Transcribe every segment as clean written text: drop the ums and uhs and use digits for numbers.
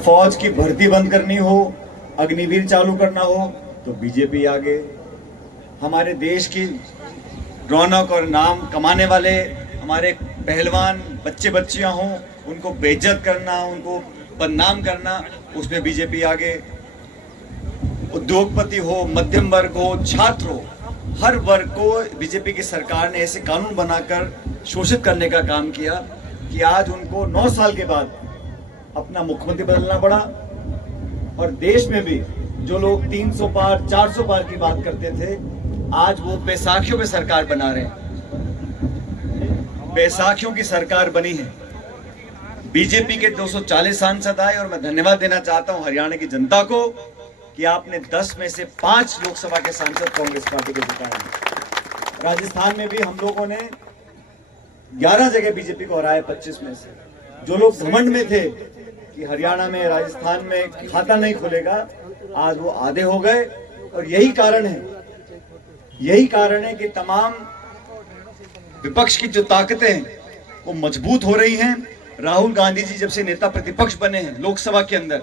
फौज की भर्ती बंद करनी हो, अग्निवीर चालू करना हो तो बीजेपी आगे। हमारे देश की रौनक और नाम कमाने वाले हमारे पहलवान बच्चे बच्चियां हों, उनको बेइज्जत करना, उनको बदनाम करना, उसमें बीजेपी आगे। उद्योगपति हो, मध्यम वर्ग हो, छात्र हो, हर वर्ग को बीजेपी की सरकार ने ऐसे कानून बनाकर शोषित करने का काम किया कि आज उनको 9 साल के बाद अपना मुख्यमंत्री बदलना पड़ा। और देश में भी जो लोग 300 पार 400 पार की बात करते थे, आज वो बैसाखियों में सरकार बना रहे हैं। बैसाखियों की सरकार बनी है। बीजेपी के 240 सांसद आए और मैं धन्यवाद देना चाहता हूं हरियाणा की जनता को कि आपने 10 में से 5 लोकसभा के सांसद कांग्रेस पार्टी के जिताए हैं। राजस्थान में भी हम लोगों ने 11 जगह बीजेपी को हराया 25 में से। जो लोग घमंड में थे कि हरियाणा में, राजस्थान में खाता नहीं खुलेगा, आज वो आधे हो गए। और यही कारण है कि तमाम विपक्ष की जो ताकतें हैं वो मजबूत हो रही हैं। राहुल गांधी जी जब से नेता प्रतिपक्ष बने हैं लोकसभा के अंदर,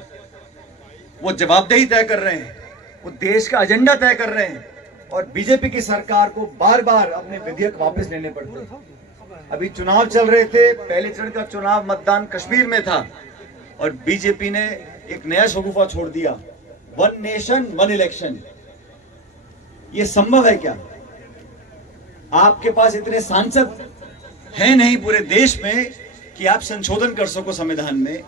वो जवाबदेही तय कर रहे हैं, वो देश का एजेंडा तय कर रहे हैं। और बीजेपी की सरकार को बार बार अपने विधेयक वापस लेने पड़ते हैं। अभी चुनाव चल रहे थे, पहले चरण का चुनाव मतदान कश्मीर में था और बीजेपी ने एक नया शगुफा छोड़ दिया, 1 नेशन 1 इलेक्शन। ये संभव है क्या? आपके पास इतने सांसद हैं नहीं पूरे देश में कि आप संशोधन कर सको संविधान में,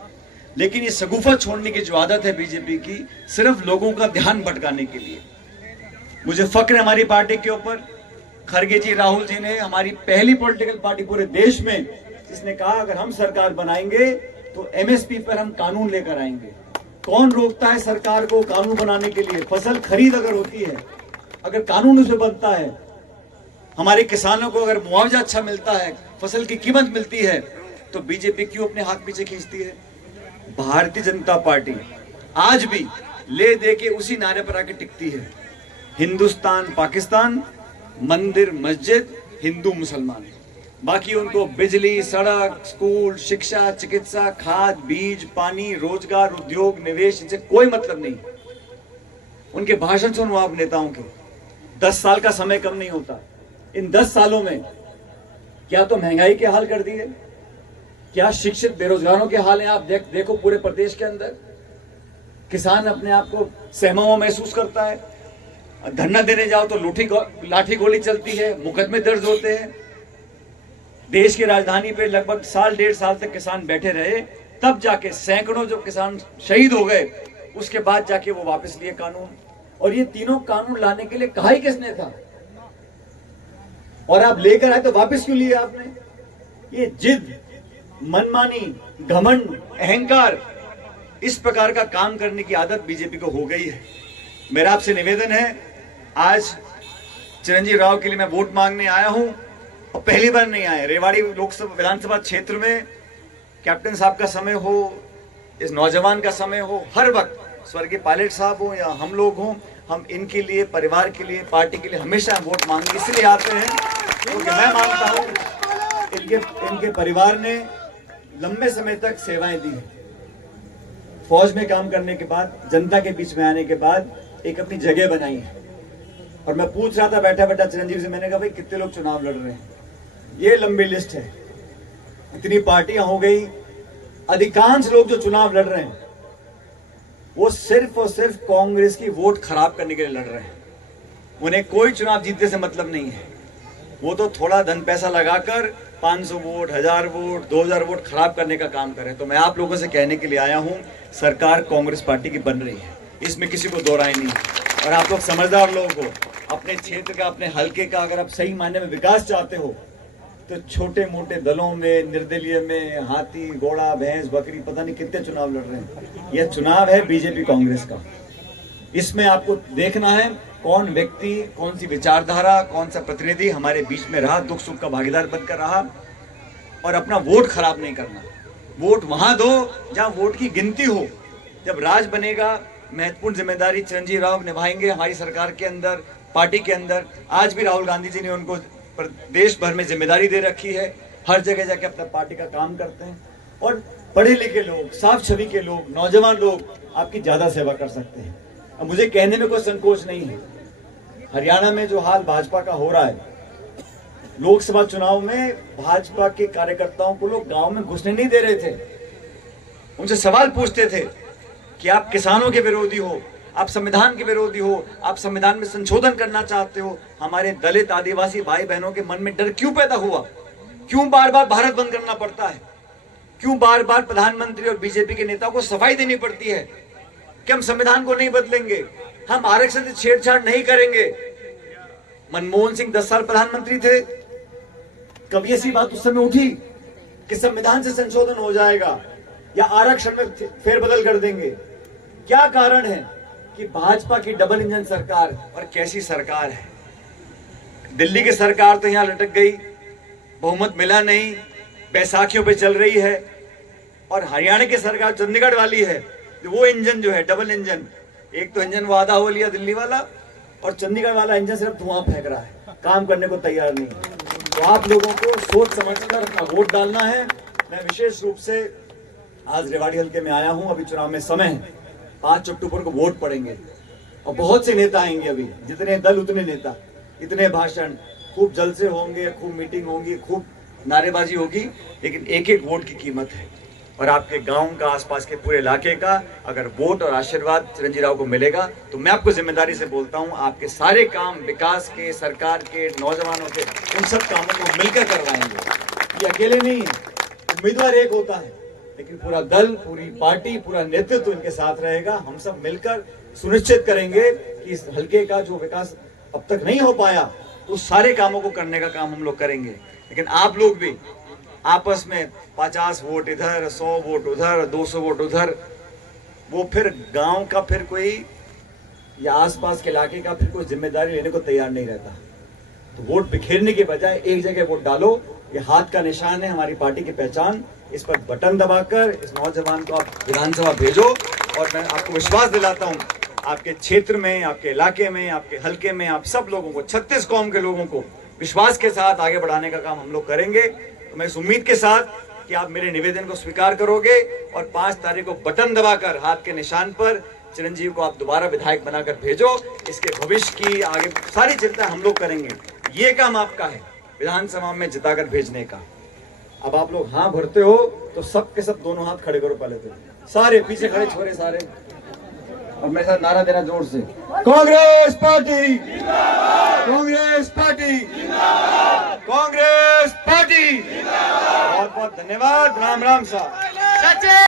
लेकिन ये शगुफा छोड़ने की जो आदत है बीजेपी की, सिर्फ लोगों का ध्यान भटकाने के लिए। मुझे फक्र है हमारी पार्टी के ऊपर। खड़गे जी, राहुल जी ने, हमारी पहली पॉलिटिकल पार्टी पूरे देश में जिसने कहा अगर हम सरकार बनाएंगे तो एमएसपी पर हम कानून लेकर आएंगे। कौन रोकता है सरकार को कानून बनाने के लिए? फसल खरीद अगर होती है, अगर कानून उसे बनता है, हमारे किसानों को अगर मुआवजा अच्छा मिलता है, फसल की कीमत मिलती है, तो बीजेपी क्यों अपने हाथ पीछे खींचती है? भारतीय जनता पार्टी आज भी ले दे के उसी नारे पर आके टिकती है, हिंदुस्तान पाकिस्तान, मंदिर मस्जिद, हिंदू मुसलमान। बाकी उनको बिजली, सड़क, स्कूल, शिक्षा, चिकित्सा, खाद, बीज, पानी, रोजगार, उद्योग, निवेश, इनसे कोई मतलब नहीं। उनके भाषण सुनो आप नेताओं के, 10 साल का समय कम नहीं होता। इन 10 सालों में क्या तो महंगाई के हाल कर दिए, क्या शिक्षित बेरोजगारों के हाल हैं। आप देखो पूरे प्रदेश के अंदर किसान अपने आप को सहमा महसूस करता है। धरना देने जाओ तो लाठी गोली चलती है, मुकदमे दर्ज होते हैं। देश की राजधानी पे लगभग 1.5 साल तक किसान बैठे रहे, तब जाके सैकड़ों जो किसान शहीद हो गए, उसके बाद जाके वो वापस लिए कानून। और ये तीनों कानून लाने के लिए कहा ही किसने था? और आप लेकर आए तो वापस क्यों लिए आपने? ये जिद, मनमानी, घमंड, अहंकार, इस प्रकार का काम करने की आदत बीजेपी को हो गई है। मेरा आपसे निवेदन है, आज चिरंजीव राव के लिए मैं वोट मांगने आया हूं और पहली बार नहीं आया। रेवाड़ी लोकसभा विधानसभा क्षेत्र में कैप्टन साहब का समय हो, इस नौजवान का समय हो, हर वक्त स्वर्गीय पायलट साहब हो या हम लोग हों, हम इनके लिए, परिवार के लिए, पार्टी के लिए हमेशा वोट मांगने इसलिए आते हैं क्योंकि मैं मानता हूं इनके परिवार ने लंबे समय तक सेवाएं दी हैं। फौज में काम करने के बाद, जनता के बीच में आने के बाद एक अपनी जगह बनाई है। और मैं पूछ रहा था बैठा बैठा चिरंजीव से, मैंने कहा भाई कितने लोग चुनाव लड़ रहे हैं? ये लंबी लिस्ट है, इतनी पार्टियां हो गई। अधिकांश लोग जो चुनाव लड़ रहे हैं वो सिर्फ और सिर्फ कांग्रेस की वोट खराब करने के लिए लड़ रहे हैं। उन्हें कोई चुनाव जीतने से मतलब नहीं है। वो तो थोड़ा धन पैसा लगाकर 500 वोट, 1000 वोट, 2000 वोट खराब करने का काम करें। तो मैं आप लोगों से कहने के लिए आया हूं, सरकार कांग्रेस पार्टी की बन रही है, इसमें किसी को दो राय नहीं है। और आप लोग समझदार लोग हो, अपने क्षेत्र का, अपने हलके का अगर आप सही मायने में विकास चाहते हो तो छोटे मोटे दलों में, निर्दलीय में, हाथी, घोड़ा, भैंस, बकरी, पता नहीं कितने चुनाव लड़ रहे हैं। यह चुनाव है बीजेपी कांग्रेस का। इसमें आपको देखना है कौन व्यक्ति, कौन सी विचारधारा, कौन सा प्रतिनिधि हमारे बीच में रहा, दुख सुख का भागीदार बनकर रहा। और अपना वोट खराब नहीं करना। वोट वहां दो जहां वोट की गिनती हो। जब राज बनेगा, महत्वपूर्ण जिम्मेदारी चिरंजीव राव निभाएंगे हमारी सरकार के अंदर, पार्टी के अंदर। आज भी राहुल गांधी जी ने उनको देश भर में जिम्मेदारी दे रखी है, हर जगह जाके अपना पार्टी का काम करते हैं। और पढ़े लिखे लोग, साफ छवि के लोग, नौजवान लोग आपकी ज्यादा सेवा कर सकते हैं। अब मुझे कहने में कोई संकोच नहीं है, हरियाणा में जो हाल भाजपा का हो रहा है, लोकसभा चुनाव में भाजपा के कार्यकर्ताओं को लोग गांव में घुसने नहीं दे रहे थे। उनसे सवाल पूछते थे कि आप किसानों के विरोधी हो, आप संविधान के विरोधी हो, आप संविधान में संशोधन करना चाहते हो, हमारे दलित आदिवासी भाई बहनों के मन में डर क्यों पैदा हुआ? क्यों बार बार भारत बंद करना पड़ता है? क्यों बार बार प्रधानमंत्री और बीजेपी के नेताओं को सफाई देनी पड़ती है कि हम संविधान को नहीं बदलेंगे, हम आरक्षण से छेड़छाड़ नहीं करेंगे? मनमोहन सिंह 10 साल प्रधानमंत्री थे, कभी ऐसी बात उस समय उठी कि संविधान से संशोधन हो जाएगा या आरक्षण में फेरबदल कर देंगे? क्या कारण है कि भाजपा की डबल इंजन सरकार, और कैसी सरकार है? दिल्ली की सरकार तो यहां लटक गई, बहुमत मिला नहीं, बैसाखियों पे चल रही है, और हरियाणा की सरकार चंडीगढ़ वाली है, वो इंजन जो है डबल इंजन, एक तो इंजन वो आधा हो लिया दिल्ली वाला, और चंडीगढ़ वाला इंजन सिर्फ धुआं फेंक रहा है, काम करने को तैयार नहीं है। तो आप लोगों को सोच समझकर अपना वोट डालना है। मैं विशेष रूप से आज रेवाड़ी हल्के में आया हूं, अभी चुनाव में समय है, 5 अक्टूबर को वोट पड़ेंगे और बहुत से नेता आएंगे, अभी जितने दल उतने नेता, इतने भाषण, खूब जलसे होंगे, खूब मीटिंग होंगी, खूब नारेबाजी होगी, लेकिन एक एक वोट की कीमत है। और आपके गांव का, आसपास के पूरे इलाके का अगर वोट और आशीर्वाद चिरंजीवी राव को मिलेगा तो मैं आपको जिम्मेदारी से बोलता हूं, आपके सारे काम विकास के, सरकार के, नौजवानों के, उन सब कामों को मिलकर करवाएंगे। ये अकेले नहीं है, उम्मीदवार एक होता है, लेकिन पूरा दल, पूरी पार्टी, पूरा नेतृत्व इनके साथ रहेगा। हम सब मिलकर सुनिश्चित करेंगे कि इस हल्के का जो विकास अब तक नहीं हो पाया, उस सारे कामों को करने का काम हम लोग करेंगे। लेकिन आप लोग भी आपस में 50 वोट इधर, 100 वोट उधर, 200 वोट उधर, वो फिर गांव का फिर कोई या आसपास के इलाके का फिर कोई जिम्मेदारी लेने को तैयार नहीं रहता। तो वोट बिखेरने के बजाय एक जगह वोट डालो। ये हाथ का निशान है, हमारी पार्टी की पहचान। इस पर बटन दबाकर इस नौजवान को आप विधानसभा भेजो, और मैं आपको विश्वास दिलाता हूं, आपके क्षेत्र में, आपके इलाके में, आपके हल्के में आप सब लोगों को, 36 कौम के लोगों को विश्वास के साथ आगे बढ़ाने का काम हम लोग करेंगे। तो मैं इस उम्मीद के साथ कि आप मेरे निवेदन को स्वीकार करोगे और 5 तारीख को बटन दबाकर हाथ के निशान पर चिरंजीवी को आप दोबारा विधायक बनाकर भेजो। इसके भविष्य की आगे सारी चिंता हम लोग करेंगे। ये काम आपका है, विधानसभा में जिताकर भेजने का। अब आप लोग हाँ भरते हो तो सब के सब दोनों हाथ खड़े करो पहले तो, सारे पीछे खड़े छोरे सारे, और मेरे साथ नारा देना जोर से, Congress party, Congress party, Congress party. बहुत बहुत धन्यवाद। राम राम साहब।